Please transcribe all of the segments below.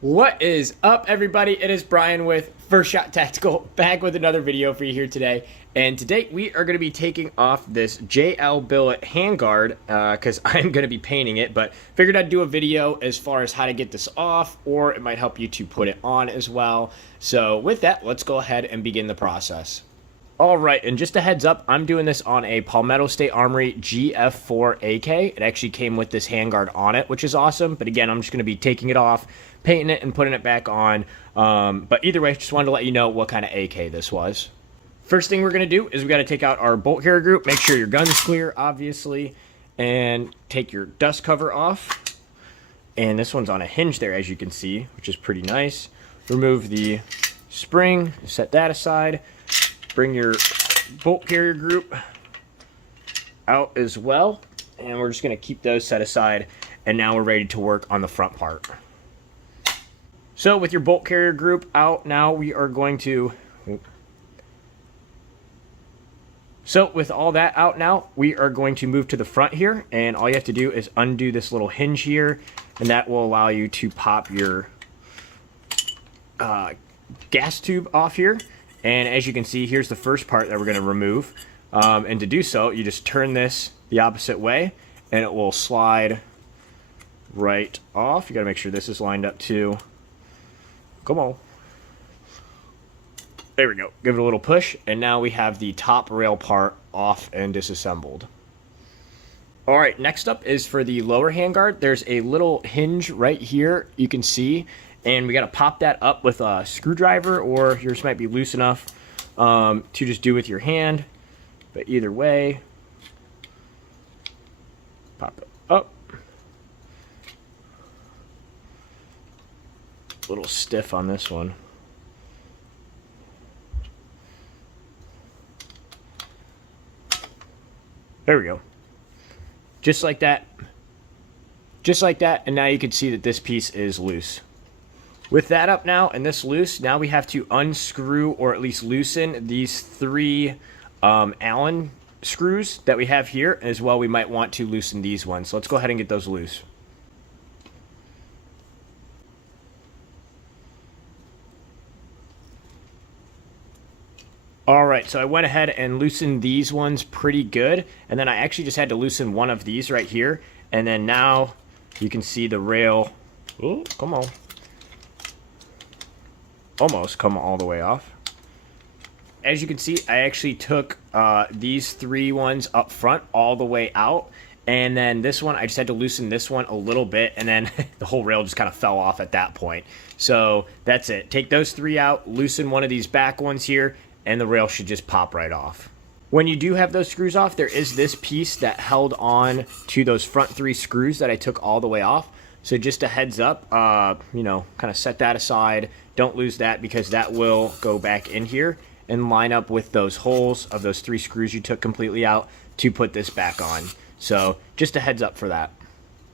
What is up, everybody? It is Brian with First Shot Tactical, back with another video for you here today. And today we are going to be taking off this JL Billet handguard because I'm going to be painting it, but figured I'd do a video as far as how to get this off, or it might help you to put it on as well. So with that, let's go ahead and begin the process. All right, and just a heads up, I'm doing this on a Palmetto State Armory GF4 AK. It actually came with this handguard on it, which is awesome. But again, I'm just going to be taking it off, painting it, and putting it back on. But either way, just wanted to let you know what kind of AK this was. First thing we're going to do is we got to take out our bolt carrier group. Make sure your gun's clear, obviously, and take your dust cover off. And this one's on a hinge there, as you can see, which is pretty nice. Remove the spring, set that aside. Bring your bolt carrier group out as well, and we're just going to keep those set aside, and now we're ready to work on the front part. So with your bolt carrier group out, now we are going to... So with all that out now, we are going to move to the front here, and all you have to do is undo this little hinge here, and that will allow you to pop your gas tube off here. And as you can see, here's the first part that we're going to remove. And to do so, you just turn this the opposite way, and it will slide right off. You got to make sure this is lined up too. Come on. There we go. Give it a little push, and now we have the top rail part off and disassembled. All right, next up is for the lower handguard. There's a little hinge right here, you can see. And we got to pop that up with a screwdriver, or yours might be loose enough to just do with your hand. But either way, pop it up. A little stiff on this one. There we go. Just like that. Just like that. And now you can see that this piece is loose. With that up now and this loose, now we have to unscrew or at least loosen these three Allen screws that we have here. As well, we might want to loosen these ones. So let's go ahead and get those loose. All right, so I went ahead and loosened these ones pretty good. And then I actually just had to loosen one of these right here. And then now you can see the rail. Oh, come on. Almost come all the way off. As you can see, I actually took these three ones up front all the way out, and then this one I just had to loosen this one a little bit, and then the whole rail just kind of fell off at that point. So that's it. Take those three out, loosen one of these back ones here, and the rail should just pop right off. When you do have those screws off, there is this piece that held on to those front three screws that I took all the way off. So just a heads up, you know, kind of set that aside. Don't lose that, because that will go back in here and line up with those holes of those three screws you took completely out to put this back on. So just a heads up for that.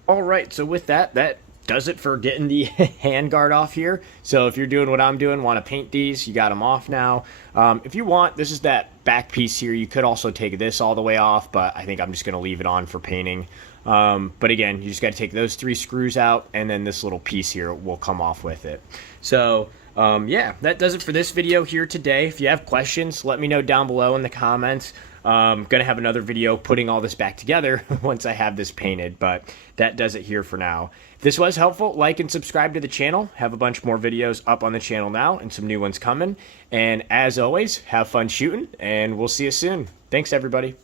All right, so with that, that does it for getting the handguard off here. So if you're doing what I'm doing, want to paint these, you got them off now. If you want, this is that back piece here. You could also take this all the way off, but I think I'm just going to leave it on for painting. But again, you just got to take those three screws out, and then this little piece here will come off with it. So yeah, that does it for this video here today. If you have questions, let me know down below in the comments. I'm going to have another video putting all this back together once I have this painted, but that does it here for now. If this was helpful, like and subscribe to the channel. Have a bunch more videos up on the channel now, and some new ones coming. And as always, have fun shooting, and we'll see you soon. Thanks, everybody.